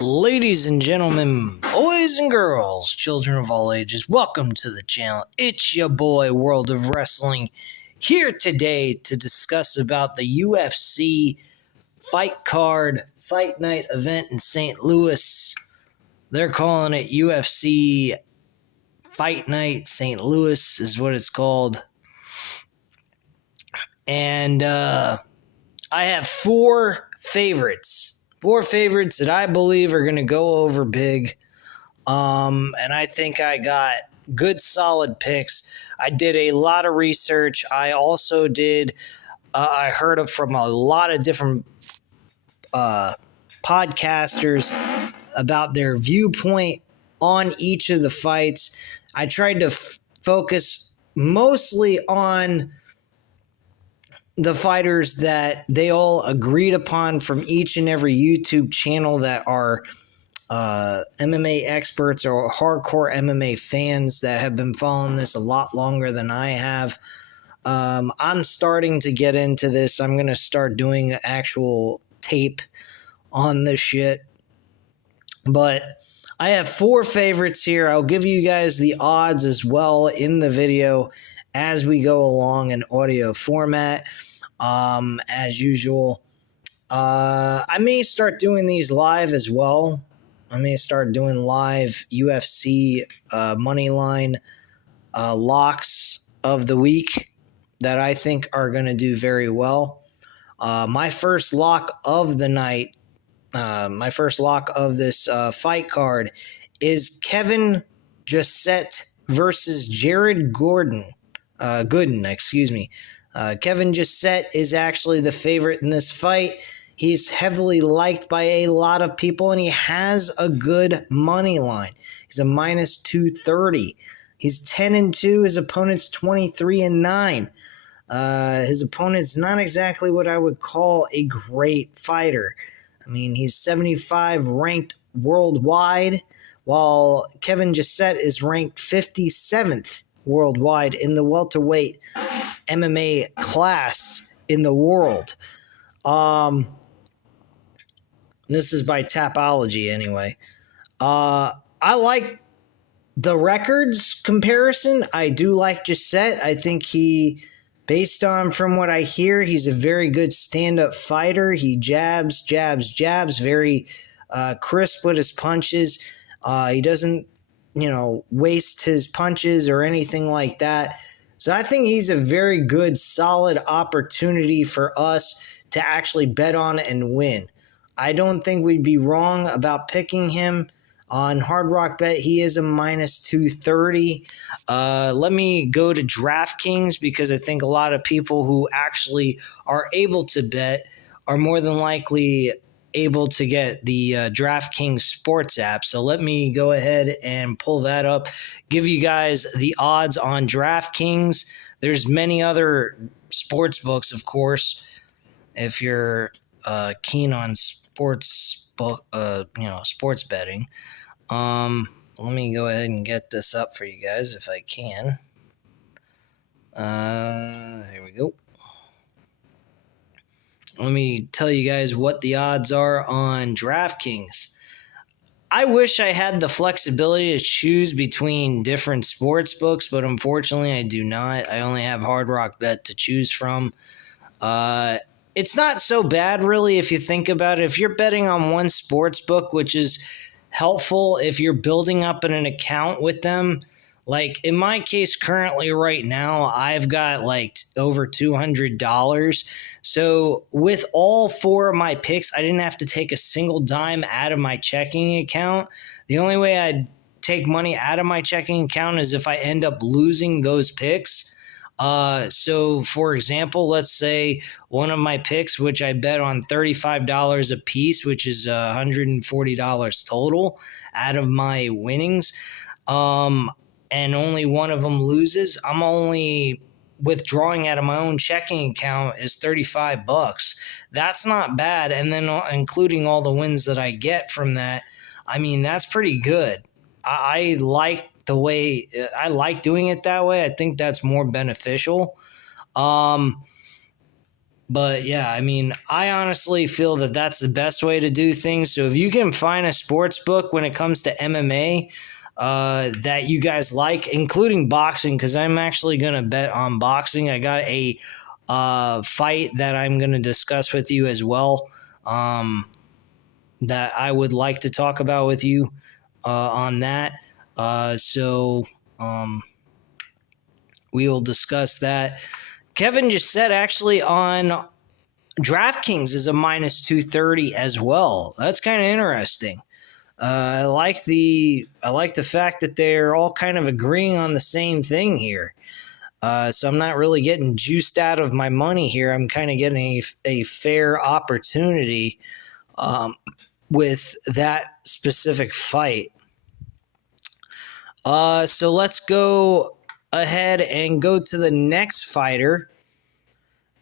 Ladies and gentlemen, boys and girls, children of all ages, welcome to the channel. It's your boy, World of Wrestling, here today to discuss about the UFC fight card, fight night event in St. Louis. They're calling it UFC Fight Night St. Louis is what it's called. And I have four favorites that I believe are going to go over big. And I think I got good solid picks. I did a lot of research. I also did, I heard from a lot of different podcasters about their viewpoint on each of the fights. I tried to focus mostly on the fighters that they all agreed upon from each and every YouTube channel that are MMA experts or hardcore MMA fans that have been following this a lot longer than I have. I'm starting to get into this. I'm going to start doing actual tape on this shit. But I have four favorites here. I'll give you guys the odds as well in the video as we go along in audio format. As usual, I may start doing these live as well. I may start doing live UFC money line locks of the week that I think are going to do very well. My first lock of the night, my first lock of this fight card is Kevin Josette versus Jared Gooden. Kevin Josette is actually the favorite in this fight. He's heavily liked by a lot of people, and he has a good money line. He's a minus 230. He's 10-2. His opponent's 23-9. His opponent's not exactly what I would call a great fighter. I mean, he's 75 ranked worldwide, while Kevin Josette is ranked 57th worldwide in the welterweight MMA class in the world. This is by Tapology anyway. I like the records comparison. I do like Josette. I think based on from what I hear, he's a very good stand-up fighter. He jabs, very crisp with his punches. He doesn't, waste his punches or anything like that. So I think he's a very good, solid opportunity for us to actually bet on and win. I don't think we'd be wrong about picking him on Hard Rock Bet. He is a minus 230. Let me go to DraftKings because I think a lot of people who actually are able to bet are more than likely able to get the DraftKings sports app. So let me go ahead and pull that up, give you guys the odds on DraftKings. There's many other sports books, of course, if you're keen on sports betting. Let me go ahead and get this up for you guys if I can. Here we go. Let me tell you guys what the odds are on DraftKings. I wish I had the flexibility to choose between different sports books, but unfortunately I do not. I only have Hard Rock Bet to choose from. It's not so bad, really, if you think about it. If you're betting on one sports book, which is helpful if you're building up an account with them. Like in my case currently right now, I've got like over $200. So with all four of my picks, I didn't have to take a single dime out of my checking account. The only way I'd take money out of my checking account is if I end up losing those picks. So for example, let's say one of my picks, which I bet on $35 a piece, which is $140 total out of my winnings, and only one of them loses, I'm only withdrawing out of my own checking account is $35. That's not bad. And then including all the wins that I get from that, I mean, that's pretty good. I like the way I like doing it that way. I think that's more beneficial. But yeah, I mean, I honestly feel that that's the best way to do things. So if you can find a sports book when it comes to MMA that you guys like, including boxing, because I'm actually going to bet on boxing. I got a fight that I'm going to discuss with you as well, that I would like to talk about with you on that. So we will discuss that. Kevin just said actually on DraftKings is a minus 230 as well. That's kind of interesting. I like the fact that they're all kind of agreeing on the same thing here. So I'm not really getting juiced out of my money here. I'm kind of getting a fair opportunity with that specific fight. So let's go ahead and go to the next fighter.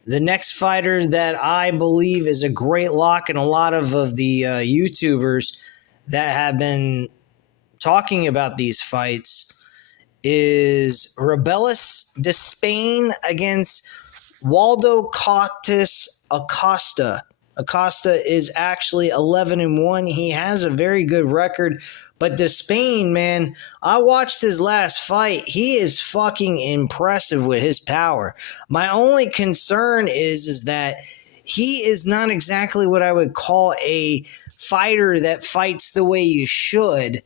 The next fighter that I believe is a great lock, and a lot of the YouTubers that have been talking about these fights, is Rebelis Despain against Waldo Cactus Acosta. Acosta is actually 11-1. He has a very good record, but Despain, man, I watched his last fight. He is fucking impressive with his power. My only concern is that he is not exactly what I would call a fighter that fights the way you should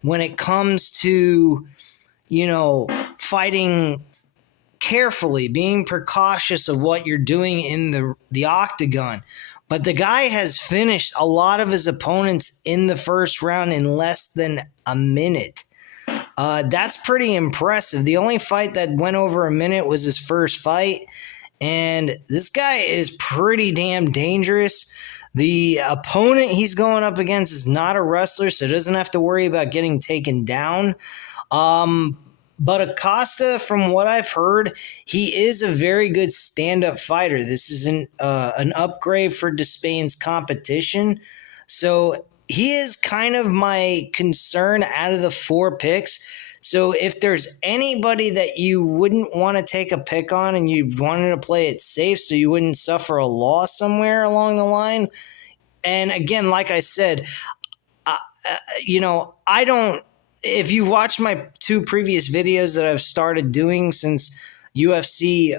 when it comes to, fighting carefully, being precautious of what you're doing in the octagon. But the guy has finished a lot of his opponents in the first round in less than a minute. That's pretty impressive. The only fight that went over a minute was his first fight, and this guy is pretty damn dangerous. The opponent he's going up against is not a wrestler, so doesn't have to worry about getting taken down. But Acosta, from what I've heard, he is a very good stand-up fighter. This is an upgrade for Despain's competition. So he is kind of my concern out of the 4 picks. So if there's anybody that you wouldn't want to take a pick on and you wanted to play it safe so you wouldn't suffer a loss somewhere along the line, and again, like I said, I don't... If you watch my 2 previous videos that I've started doing since UFC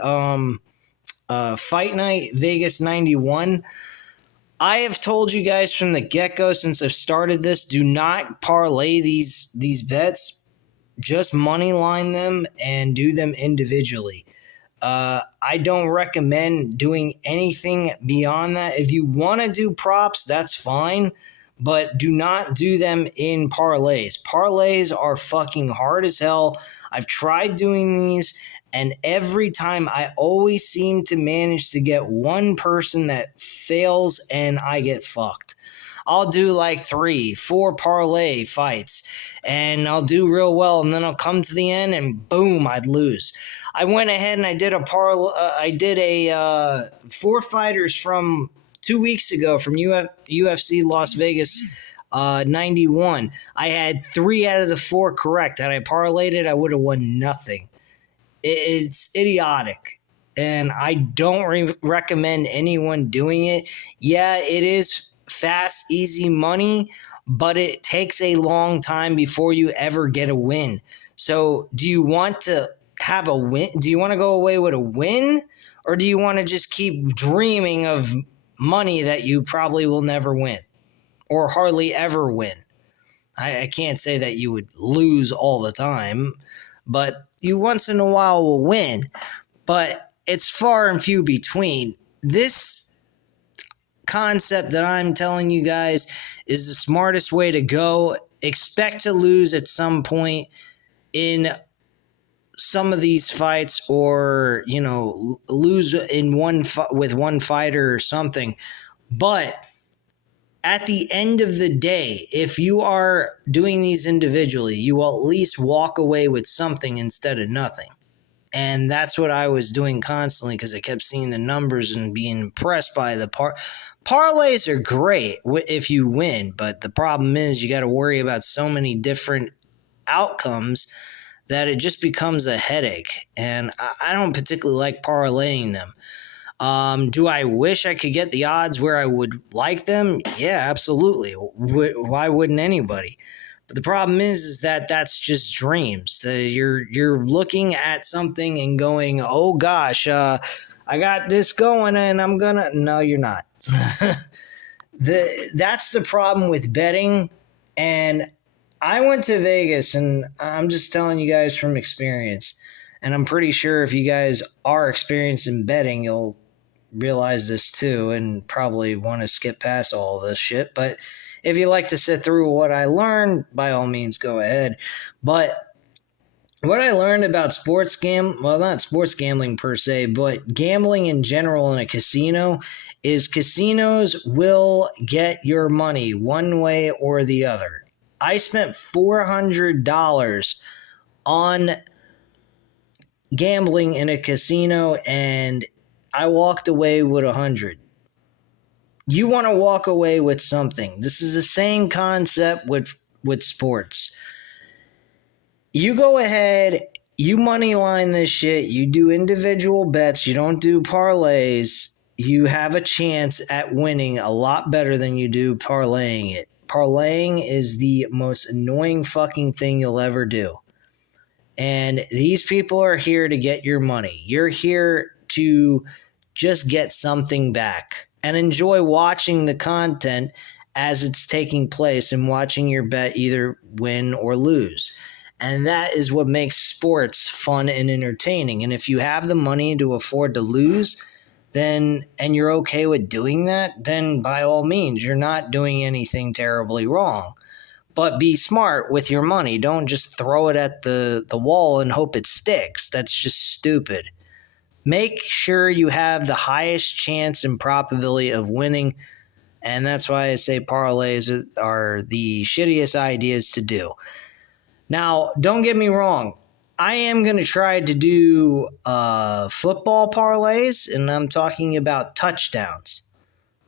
Fight Night Vegas 91, I have told you guys from the get-go since I've started this, do not parlay these bets. Just money line them and do them individually. I don't recommend doing anything beyond that. If you want to do props, that's fine. But do not do them in parlays. Parlays are fucking hard as hell. I've tried doing these, and every time I always seem to manage to get one person that fails and I get fucked. I'll do like 3-4 parlay fights, and I'll do real well, and then I'll come to the end, and boom, I'd lose. I went ahead and I did a 4 fighters from 2 weeks ago from UFC Las Vegas 91. I had 3 out of the 4 correct. Had I parlayed it, I would have won nothing. It's idiotic, and I don't recommend anyone doing it. Yeah, it is fast, easy money, but it takes a long time before you ever get a win. So do you want to have a win? Do you want to go away with a win, or do you want to just keep dreaming of money that you probably will never win or hardly ever win? I can't say that you would lose all the time, but you once in a while will win. But it's far and few between. This concept that I'm telling you guys is the smartest way to go. Expect to lose at some point in some of these fights, or lose in with one fighter or something. But at the end of the day, if you are doing these individually, you will at least walk away with something instead of nothing. And that's what I was doing constantly, because I kept seeing the numbers and being impressed by the parlays are great if you win, but the problem is you got to worry about so many different outcomes that it just becomes a headache, and I don't particularly like parlaying them. Do I wish I could get the odds where I would like them? Yeah, absolutely. Why wouldn't anybody? But the problem is that that's just dreams. You're looking at something and going, oh gosh, I got this going and I'm gonna. No, you're not. That's the problem with betting. And I went to Vegas, and I'm just telling you guys from experience. And I'm pretty sure if you guys are experienced in betting, you'll realize this too and probably want to skip past all of this shit. But if you like to sit through what I learned, by all means, go ahead. But what I learned about not sports gambling per se, but gambling in general in a casino is casinos will get your money one way or the other. I spent $400 on gambling in a casino and I walked away with $100. You want to walk away with something. This is the same concept with sports. You go ahead, you money line this shit, you do individual bets, you don't do parlays, you have a chance at winning a lot better than you do parlaying it. Parlaying is the most annoying fucking thing you'll ever do. And these people are here to get your money. You're here to just get something back and enjoy watching the content as it's taking place and watching your bet either win or lose. And that is what makes sports fun and entertaining. And if you have the money to afford to lose, then and you're okay with doing that, then by all means, you're not doing anything terribly wrong. But be smart with your money. Don't just throw it at the wall and hope it sticks. That's just stupid. Make sure you have the highest chance and probability of winning. And that's why I say parlays are the shittiest ideas to do. Now, don't get me wrong. I am going to try to do football parlays, and I'm talking about touchdowns.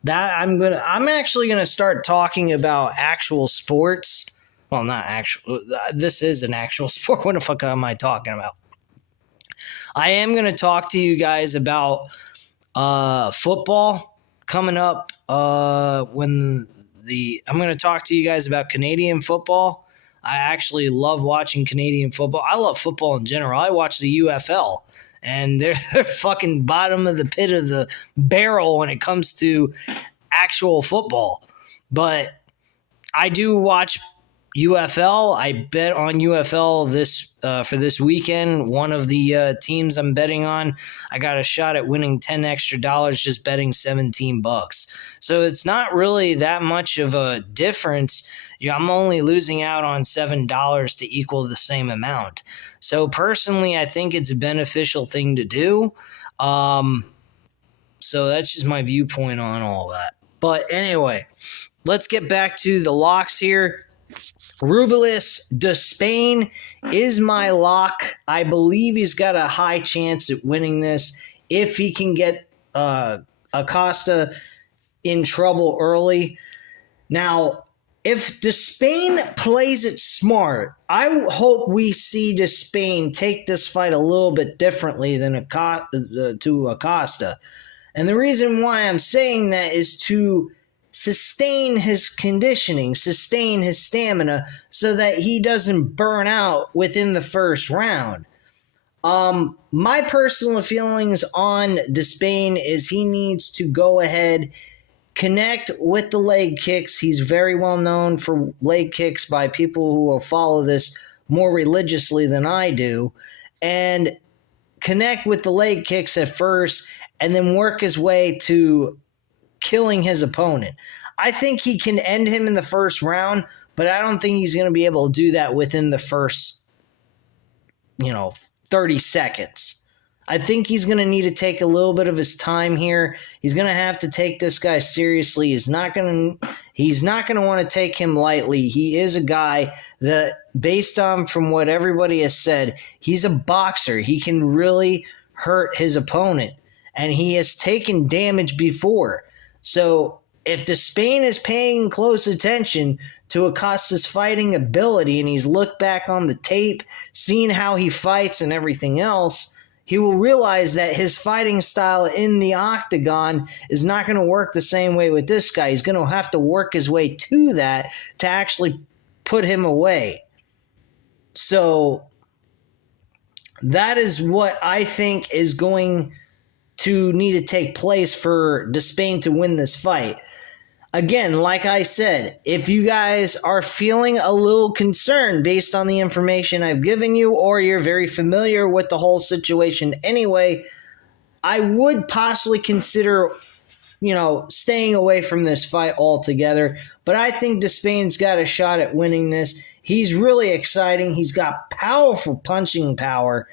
I'm actually going to start talking about actual sports. Well, not actual. This is an actual sport. What the fuck am I talking about? I am going to talk to you guys about football coming up. I'm going to talk to you guys about Canadian football. I actually love watching Canadian football. I love football in general. I watch the UFL, and they're fucking bottom of the pit of the barrel when it comes to actual football. But I do watch UFL. I bet on UFL for this weekend. One of the teams I'm betting on, I got a shot at winning $10 extra just betting $17. So it's not really that much of a difference. I'm only losing out on $7 to equal the same amount. So personally, I think it's a beneficial thing to do. So that's just my viewpoint on all that. But anyway, let's get back to the locks here. Rubelis Despain is my lock. I believe he's got a high chance at winning this if he can get Acosta in trouble early. Now, if Despain plays it smart, I hope we see Despain take this fight a little bit differently than to Acosta. And the reason why I'm saying that is to sustain his conditioning, sustain his stamina, so that he doesn't burn out within the first round. My personal feelings on Despain is he needs to go ahead, connect with the leg kicks. He's very well known for leg kicks by people who will follow this more religiously than I do, and connect with the leg kicks at first and then work his way to killing his opponent. I think he can end him in the first round, but I don't think he's going to be able to do that within the first, 30 seconds. I think he's going to need to take a little bit of his time here. He's going to have to take this guy seriously. He's not going to want to take him lightly. He is a guy that, based on from what everybody has said, he's a boxer. He can really hurt his opponent, and he has taken damage before. So if Despain is paying close attention to Acosta's fighting ability and he's looked back on the tape, seen how he fights and everything else, he will realize that his fighting style in the octagon is not going to work the same way with this guy. He's going to have to work his way to that to actually put him away. So that is what I think is going to need to take place for Despain to win this fight. Again, like I said, if you guys are feeling a little concerned based on the information I've given you, or you're very familiar with the whole situation anyway, I would possibly consider, staying away from this fight altogether. But I think Despain's got a shot at winning this. He's really exciting. He's got powerful punching power,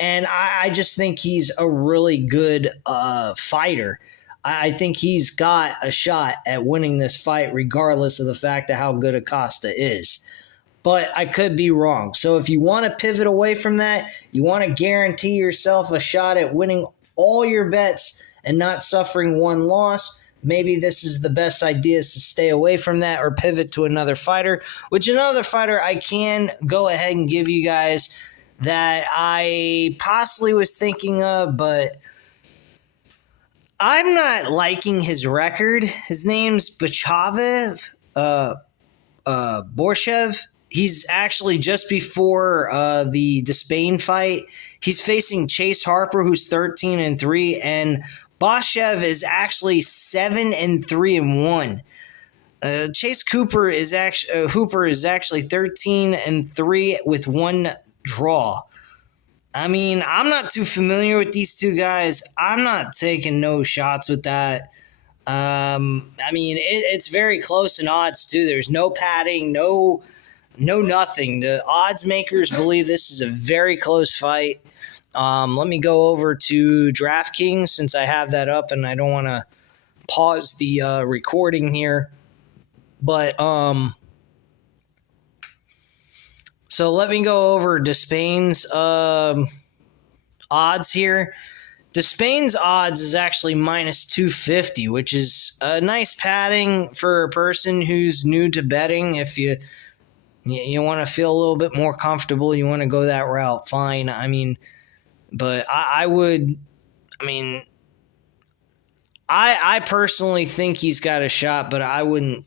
and I just think he's a really good fighter. I think he's got a shot at winning this fight regardless of the fact of how good Acosta is. But I could be wrong. So if you want to pivot away from that, you want to guarantee yourself a shot at winning all your bets and not suffering one loss, maybe this is the best idea, is to stay away from that or pivot to another fighter, which another fighter I can go ahead and give you guys that I possibly was thinking of, but I'm not liking his record. His name's Bachavev, Borshev. He's actually just before the Despain fight. He's facing Chase Harper, who's 13-3, and Borshev is actually 7-3-1. Chase Hooper is actually 13-3 with one draw. I mean, I'm not too familiar with these two guys. I'm not taking no shots with that. I mean, it's very close in odds, too. There's no padding, no nothing. The odds makers believe this is a very close fight. Let me go over to DraftKings since I have that up and I don't want to pause the recording here. But, so let me go over Despain's odds here. Despain's odds is actually minus 250, which is a nice padding for a person who's new to betting. If you want to feel a little bit more comfortable, you want to go that route, fine. I mean, but I personally think he's got a shot, but I wouldn't.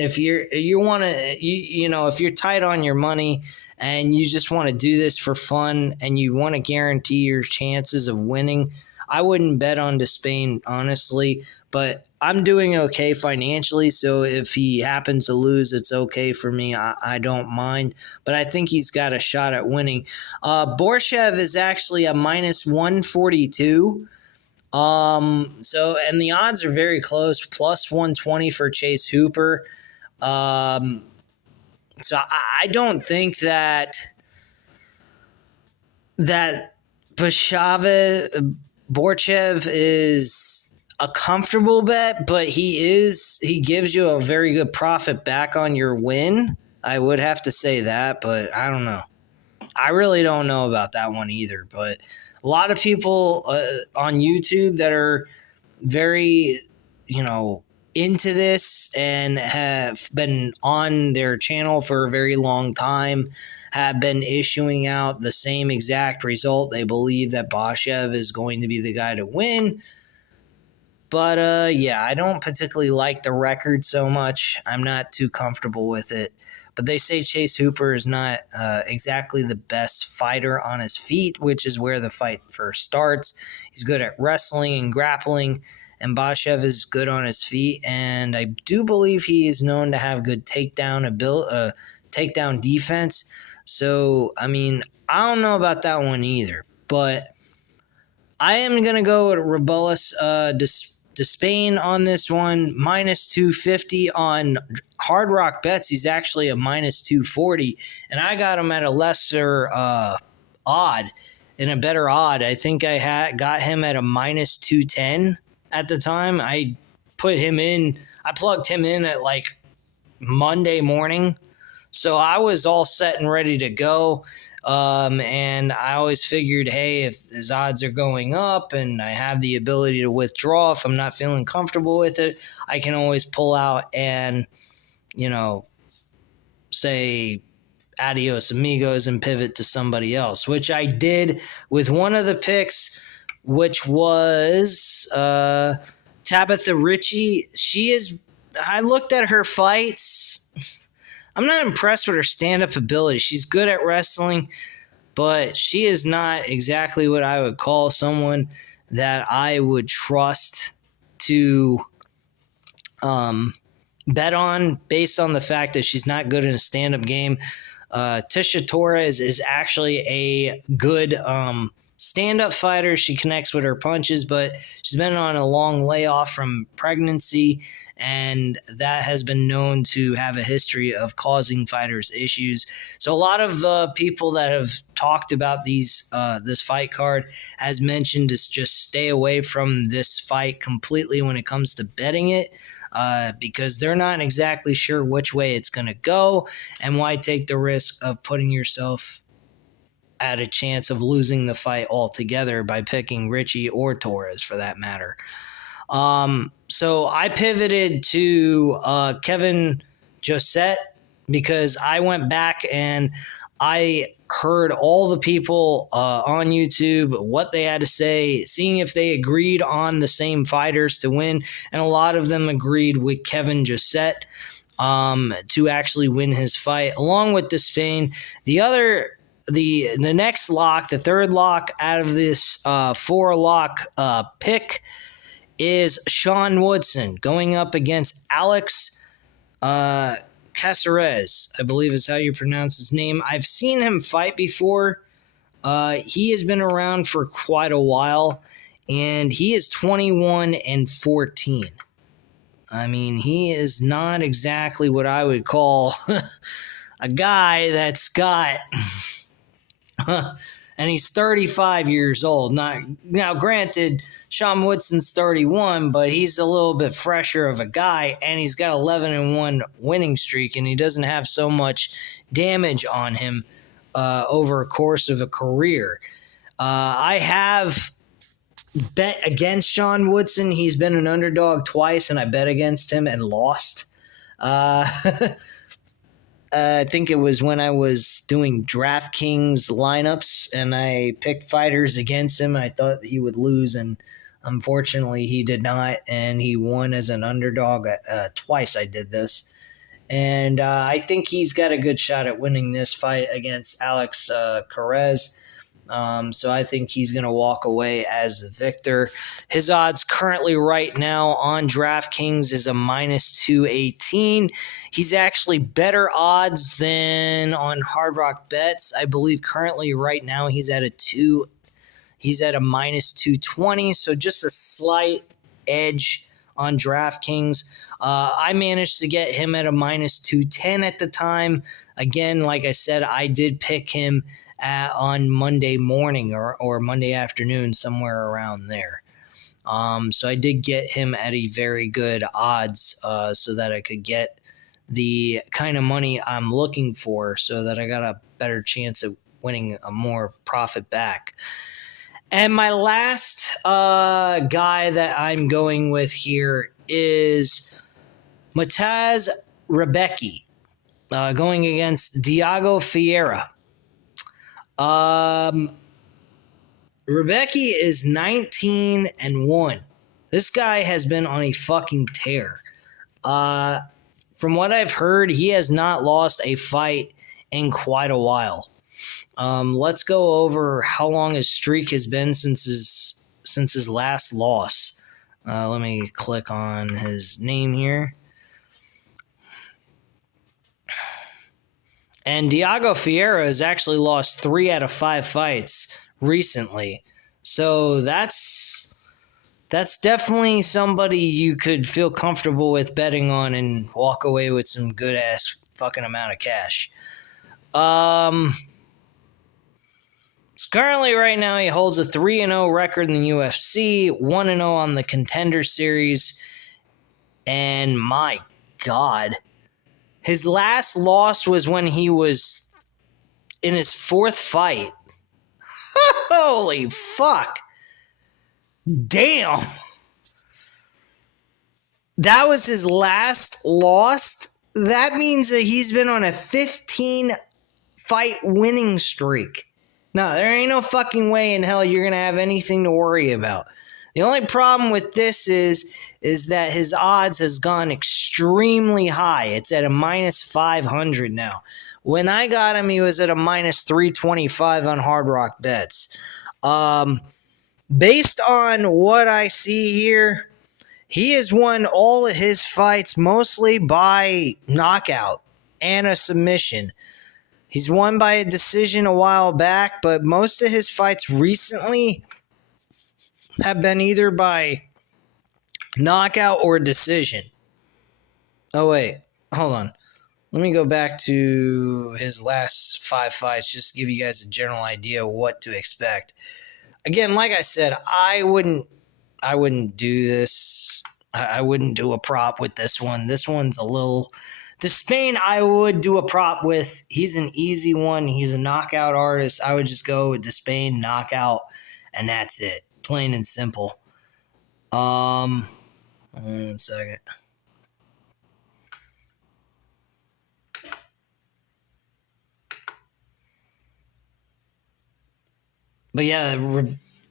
If if you're tight on your money and you just want to do this for fun and you want to guarantee your chances of winning, I wouldn't bet on Despain, honestly. But I'm doing okay financially, so if he happens to lose, it's okay for me. I don't mind. But I think he's got a shot at winning. Borshev is actually a minus 142. And the odds are very close, plus 120 for Chase Hooper. So I don't think that Borshev is a comfortable bet, but he gives you a very good profit back on your win. I would have to say that, but I don't know. I really don't know about that one either, but a lot of people on YouTube that are very, into this and have been on their channel for a very long time have been issuing out the same exact result. They believe that Borshev is going to be the guy to win. But, I don't particularly like the record so much. I'm not too comfortable with it. But they say Chase Hooper is not exactly the best fighter on his feet, which is where the fight first starts. He's good at wrestling and grappling, and Borshev is good on his feet. And I do believe he is known to have good takedown defense. So, I mean, I don't know about that one either. But I am going to go with Rubelas Despain on this one, minus 250 on Hard Rock Bets. He's actually a minus 240, and I got him at a lesser odd, and a better odd. I think I got him at a minus 210 at the time. I plugged him in at like Monday morning, so I was all set and ready to go. And I always figured, hey, if his odds are going up and I have the ability to withdraw if I'm not feeling comfortable with it, I can always pull out and, say adios amigos and pivot to somebody else, which I did with one of the picks, which was Tabitha Ritchie. I looked at her fights. I'm not impressed with her stand-up ability. She's good at wrestling, but she is not exactly what I would call someone that I would trust to bet on based on the fact that she's not good in a stand-up game. Tisha Torres is actually a good stand-up fighter. She connects with her punches, but she's been on a long layoff from pregnancy, and that has been known to have a history of causing fighters issues. So a lot of people that have talked about this fight card has mentioned to just stay away from this fight completely when it comes to betting it. Because they're not exactly sure which way it's going to go, and why take the risk of putting yourself at a chance of losing the fight altogether by picking Ritchie or Torres for that matter. So I pivoted to Kevin Josette because I went back and I heard all the people on YouTube, what they had to say, seeing if they agreed on the same fighters to win, and a lot of them agreed with Kevin Josette to actually win his fight, along with Despain. The next lock, the third lock out of this 4-lock pick is Sean Woodson going up against Alex Caceres, I believe is how you pronounce his name. I've seen him fight before. He has been around for quite a while, and he is 21-14. I mean, he is not exactly what I would call a guy that's got... and he's 35 years old. Now, granted, Sean Woodson's 31, but he's a little bit fresher of a guy, and he's got 11-1 winning streak, and he doesn't have so much damage on him over a course of a career. I have bet against Sean Woodson. He's been an underdog twice, and I bet against him and lost. I think it was when I was doing DraftKings lineups, and I picked fighters against him. I thought he would lose, and unfortunately he did not, and he won as an underdog. Twice I did this. And I think he's got a good shot at winning this fight against Alex Caceres. So I think he's going to walk away as the victor. His odds currently right now on DraftKings is a -218. He's actually better odds than on Hard Rock Bets. I believe currently right now he's at a -220, so just a slight edge on DraftKings. I managed to get him at a -210 at the time. Again, like I said, I did pick him on Monday morning or Monday afternoon, somewhere around there. So I did get him at a very good odds so that I could get the kind of money I'm looking for, so that I got a better chance of winning a more profit back. And my last guy that I'm going with here is Mataz Rebecki going against Diago Ferreira. Rebecki is 19-1. This guy has been on a fucking tear. From what I've heard, he has not lost a fight in quite a while. Let's go over how long his streak has been since his last loss. Let me click on his name here. And Diago Ferreira has actually lost 3 out of 5 fights recently. So that's definitely somebody you could feel comfortable with betting on and walk away with some good-ass fucking amount of cash. So currently right now he holds a 3-0 record in the UFC, 1-0 on the Contender Series, and my God, his last loss was when he was in his 4th fight. Holy fuck. Damn. That was his last loss. That means that he's been on a 15 fight winning streak. No, there ain't no fucking way in hell you're going to have anything to worry about. The only problem with this is that his odds has gone extremely high. It's at a minus 500 now. When I got him, he was at a minus 325 on Hard Rock Bets. Based on what I see here, he has won all of his fights mostly by knockout and a submission. He's won by a decision a while back, but most of his fights recently have been either by knockout or decision. Oh, wait. Hold on. Let me go back to his last 5 fights just to give you guys a general idea of what to expect. Again, like I said, I wouldn't do this. I wouldn't do a prop with this one. This one's a little... Despain, I would do a prop with. He's an easy one. He's a knockout artist. I would just go with Despain, knockout, and that's it. Plain and simple. 1 second. But yeah,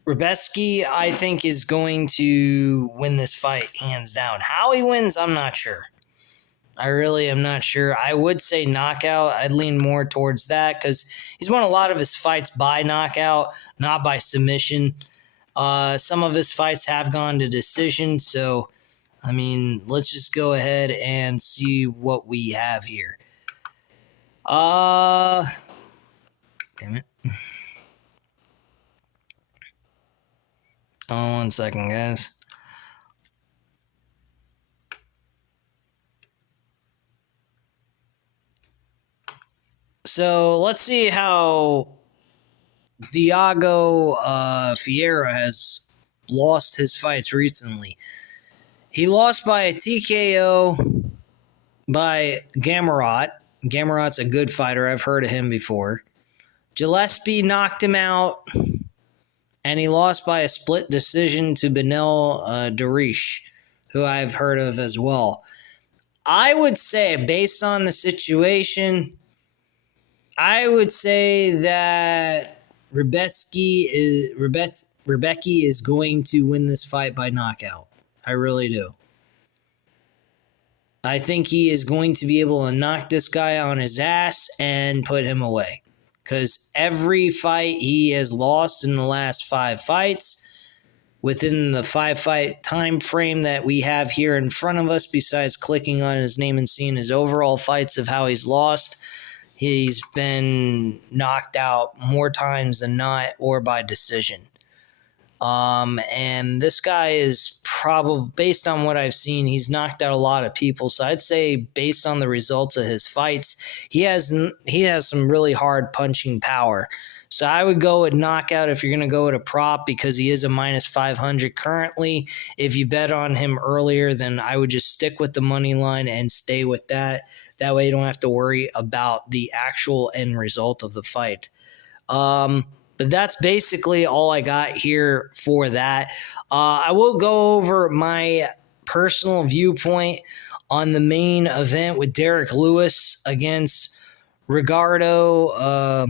Rebecki, I think, is going to win this fight hands down. How he wins, I'm not sure. I really am not sure. I would say knockout. I'd lean more towards that because he's won a lot of his fights by knockout, not by submission. Some of his fights have gone to decision, so, I mean, let's just go ahead and see what we have here. Damn it. Oh, 1 second, guys. So let's see how Diego Ferreira has lost his fights recently. He lost by a TKO by Gamrot. Gamrot's a good fighter. I've heard of him before. Gillespie knocked him out, and he lost by a split decision to Benel Darish, who I've heard of as well. I would say, based on the situation, I would say that Rebecki is going to win this fight by knockout. I really do. I think he is going to be able to knock this guy on his ass and put him away. Because every fight he has lost in the last 5 fights, within the 5-fight time frame that we have here in front of us, besides clicking on his name and seeing his overall fights of how he's lost, he's been knocked out more times than not or by decision. And this guy is probably, based on what I've seen, he's knocked out a lot of people. So I'd say based on the results of his fights, he has some really hard punching power. So I would go with knockout if you're going to go with a prop because he is a minus 500 currently. If you bet on him earlier, then I would just stick with the money line and stay with that. That way you don't have to worry about the actual end result of the fight. But that's basically all I got here for that. I will go over my personal viewpoint on the main event with Derek Lewis against Ridardo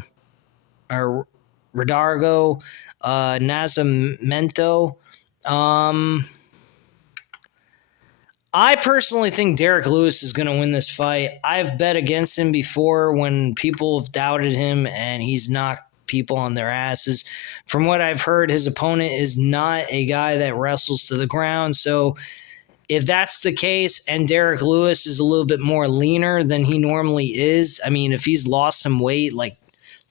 Nascimento. I personally think Derek Lewis is going to win this fight. I've bet against him before when people have doubted him and he's knocked people on their asses. From what I've heard, his opponent is not a guy that wrestles to the ground. So if that's the case and Derek Lewis is a little bit more leaner than he normally is, I mean, if he's lost some weight, like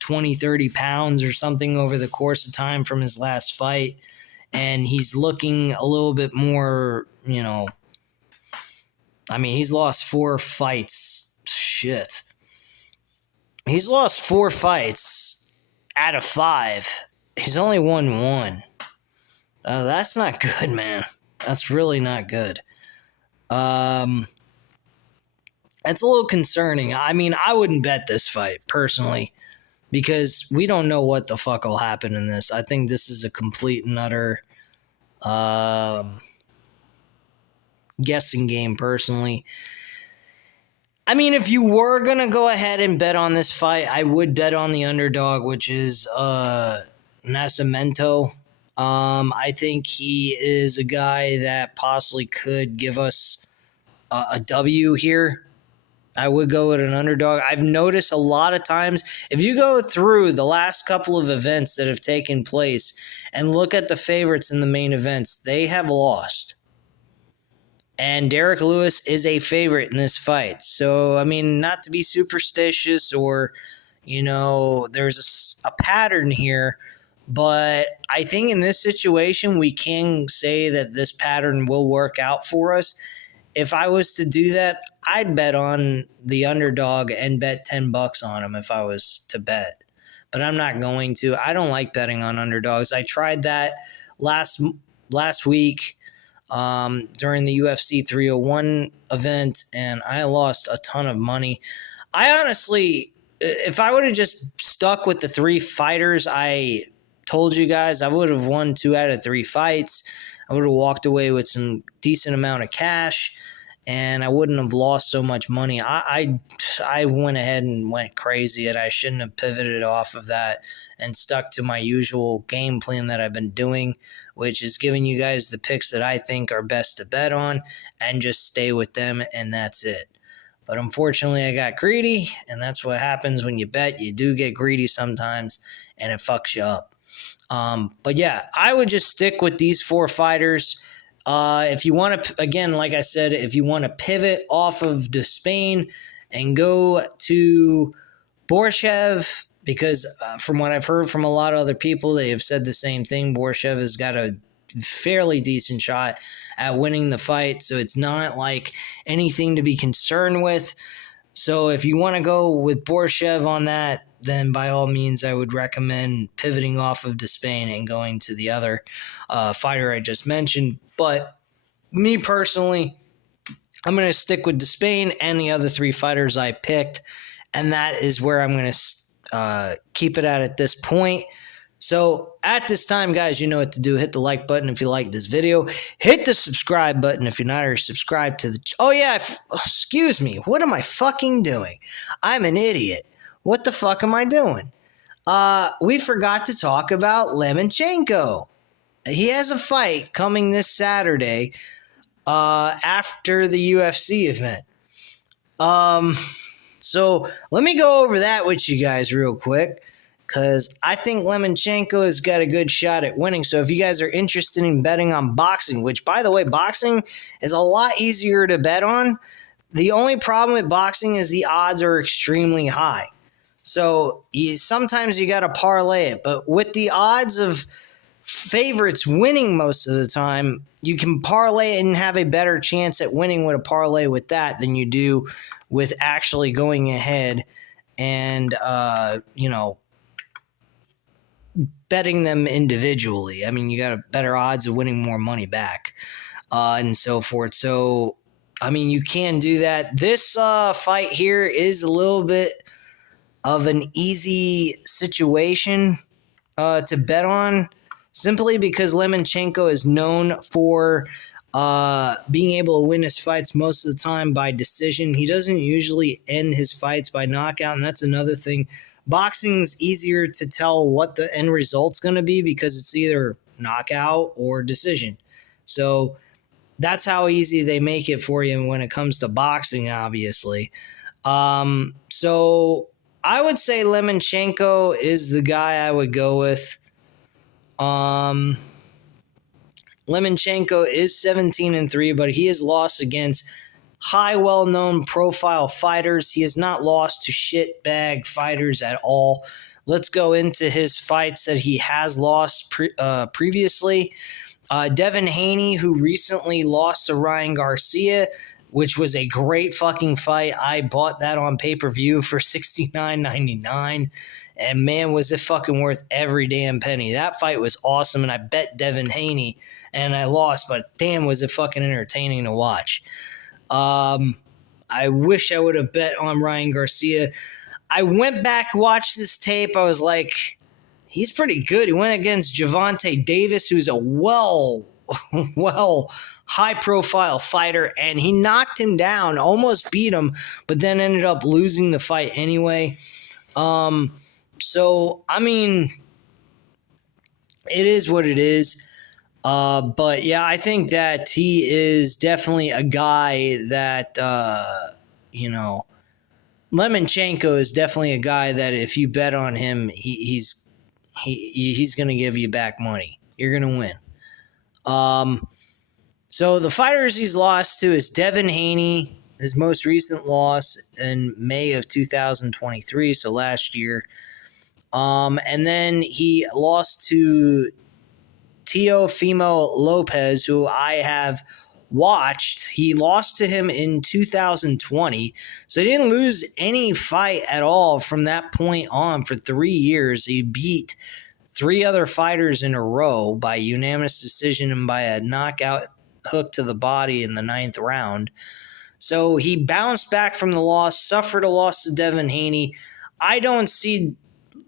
20, 30 pounds or something over the course of time from his last fight, and he's looking a little bit more, I mean, he's lost 4 fights. Shit. He's lost 4 fights out of 5. He's only won 1. That's not good, man. That's really not good. It's a little concerning. I mean, I wouldn't bet this fight, personally, because we don't know what the fuck will happen in this. I think this is a complete and utter guessing game, personally. I mean, if you were going to go ahead and bet on this fight, I would bet on the underdog, which is Nascimento. I think he is a guy that possibly could give us a W here. I would go with an underdog. I've noticed a lot of times, if you go through the last couple of events that have taken place and look at the favorites in the main events, they have lost. And Derek Lewis is a favorite in this fight. So, I mean, not to be superstitious or, there's a pattern here, but I think in this situation, we can say that this pattern will work out for us. If I was to do that, I'd bet on the underdog and bet $10 on him if I was to bet. But I'm not going to. I don't like betting on underdogs. I tried that last week during the UFC 301 event, and I lost a ton of money. I honestly, if I would have just stuck with the 3 fighters I told you guys, I would have won 2 out of 3 fights. I would have walked away with some decent amount of cash, and I wouldn't have lost so much money. I went ahead and went crazy, and I shouldn't have pivoted off of that and stuck to my usual game plan that I've been doing, which is giving you guys the picks that I think are best to bet on and just stay with them, and that's it. But unfortunately, I got greedy, and that's what happens when you bet. You do get greedy sometimes, and it fucks you up. But yeah, I would just stick with these 4 fighters. If you want to, again, like I said, if you want to pivot off of Despain and go to Borshev, because from what I've heard from a lot of other people, they have said the same thing. Borshev has got a fairly decent shot at winning the fight, so it's not like anything to be concerned with. So if you want to go with Borshev on that, then by all means, I would recommend pivoting off of Despain and going to the other fighter I just mentioned. But me personally, I'm going to stick with Despain and the other 3 fighters I picked, and that is where I'm going to keep it at this point. So at this time, guys, you know what to do. Hit the like button if you like this video. Hit the subscribe button if you're not already subscribed to the... Oh, yeah, excuse me. What am I fucking doing? I'm an idiot. What the fuck am I doing? We forgot to talk about Lomachenko. He has a fight coming this Saturday after the UFC event. So let me go over that with you guys real quick, because I think Lomachenko has got a good shot at winning. So if you guys are interested in betting on boxing, which, by the way, boxing is a lot easier to bet on. The only problem with boxing is the odds are extremely high. So sometimes you got to parlay it. But with the odds of favorites winning most of the time, you can parlay it and have a better chance at winning with a parlay with that than you do with actually going ahead and, betting them individually. I mean, you got a better odds of winning more money back and so forth. So, I mean, you can do that. This fight here is a little bit of an easy situation to bet on, simply because Lomachenko is known for being able to win his fights most of the time by decision. He doesn't usually end his fights by knockout, and that's another thing. Boxing's easier to tell what the end result's going to be because it's either knockout or decision. So that's how easy they make it for you when it comes to boxing, obviously. So I would say Lomachenko is the guy I would go with. Lomachenko is 17-3, but he has lost against high, well-known profile fighters. He has not lost to shitbag fighters at all. Let's go into his fights that he has lost previously. Devin Haney, who recently lost to Ryan Garcia, which was a great fucking fight. I bought that on pay-per-view for $69.99, and man, was it fucking worth every damn penny. That fight was awesome, and I bet Devin Haney, and I lost, but damn, was it fucking entertaining to watch. I wish I would have bet on Ryan Garcia. I went back, watched this tape. I was like, he's pretty good. He went against Gervonta Davis, who's a high-profile fighter, and he knocked him down, almost beat him, but then ended up losing the fight anyway. So, I mean, it is what it is. But yeah, I think that he is definitely a guy that, Lomachenko is definitely a guy that if you bet on him, he's going to give you back money. You're going to win. So the fighters he's lost to is Devin Haney, his most recent loss in May of 2023, so last year. And then he lost to Teofimo Lopez, who I have watched. He lost to him in 2020, so he didn't lose any fight at all from that point on for 3 years. He beat 3 other fighters in a row by unanimous decision and by a knockout hook to the body in the 9th round. So he bounced back from the loss, suffered a loss to Devin Haney. I don't see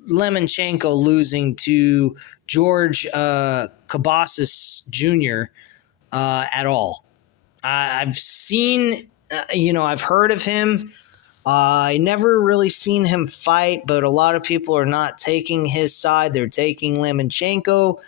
Lomachenko losing to George Kabassis Jr. At all. I've seen, I've heard of him. I never really seen him fight, but a lot of people are not taking his side. They're taking Lomachenko,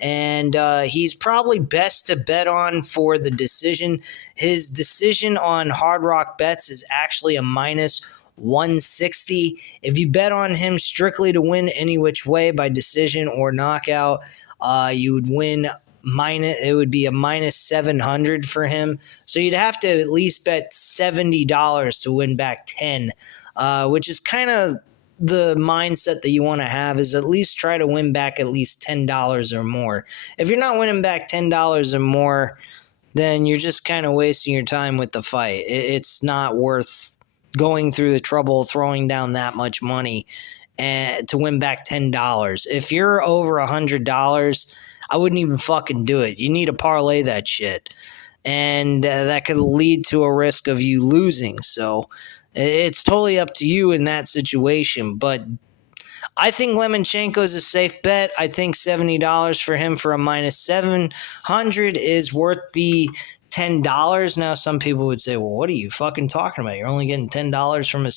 and he's probably best to bet on for the decision. His decision on Hard Rock Bets is actually a minus 160. If you bet on him strictly to win any which way by decision or knockout, you would win it would be a minus 700 for him. So you'd have to at least bet $70 to win back 10, which is kind of the mindset that you want to have, is at least try to win back at least $10 or more. If you're not winning back $10 or more, then you're just kind of wasting your time with the fight. It's not worth going through the trouble throwing down that much money and to win back $10. If you're over $100, I wouldn't even fucking do it. You need to parlay that shit, and that could lead to a risk of you losing. So it's totally up to you in that situation, but I think Lomachenko is a safe bet. I think $70 for him for a minus 700 is worth the $10. Now, some people would say, well, what are you fucking talking about? You're only getting $10 from a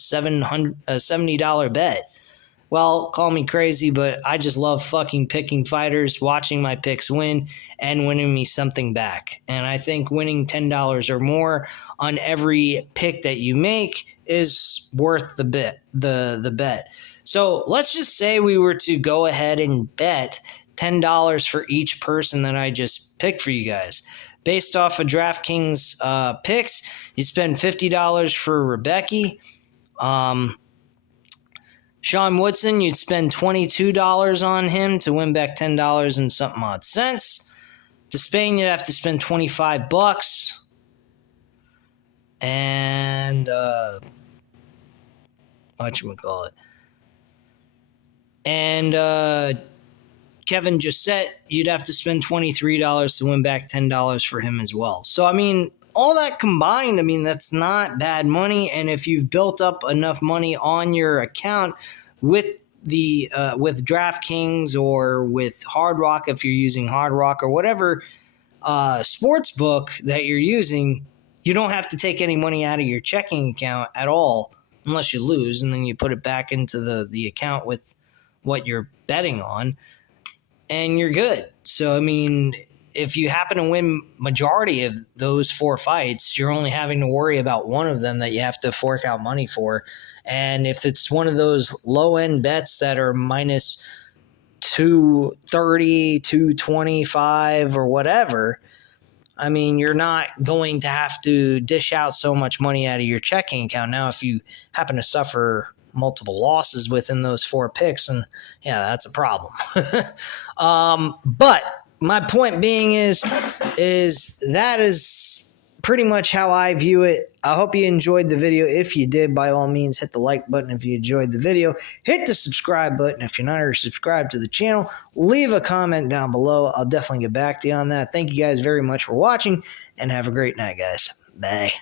$70 bet. Well, call me crazy, but I just love fucking picking fighters, watching my picks win, and winning me something back. And I think winning $10 or more on every pick that you make is worth the bet. So let's just say we were to go ahead and bet $10 for each person that I just picked for you guys. Based off of DraftKings picks, you spend $50 for Rebecca. Sean Woodson, you'd spend $22 on him to win back $10 and something odd cents. To Spain, you'd have to spend $25. And, whatchamacallit. And, Kevin Josette, you'd have to spend $23 to win back $10 for him as well. So, I mean, all that combined, I mean, that's not bad money. And if you've built up enough money on your account with with DraftKings or with Hard Rock, if you're using Hard Rock or whatever sports book that you're using, you don't have to take any money out of your checking account at all unless you lose, and then you put it back into the account with what you're betting on, and you're good. So, I mean, if you happen to win majority of those 4 fights, you're only having to worry about one of them that you have to fork out money for. And if it's one of those low-end bets that are minus 230, 225 or whatever, I mean, you're not going to have to dish out so much money out of your checking account. Now, if you happen to suffer multiple losses within those 4 picks, and yeah, that's a problem. But my point being is that is pretty much how I view it. I hope you enjoyed the video. If you did, by all means, hit the like button if you enjoyed the video. Hit the subscribe button if you're not already subscribed to the channel. Leave a comment down below. I'll definitely get back to you on that. Thank you guys very much for watching, and have a great night, guys. Bye.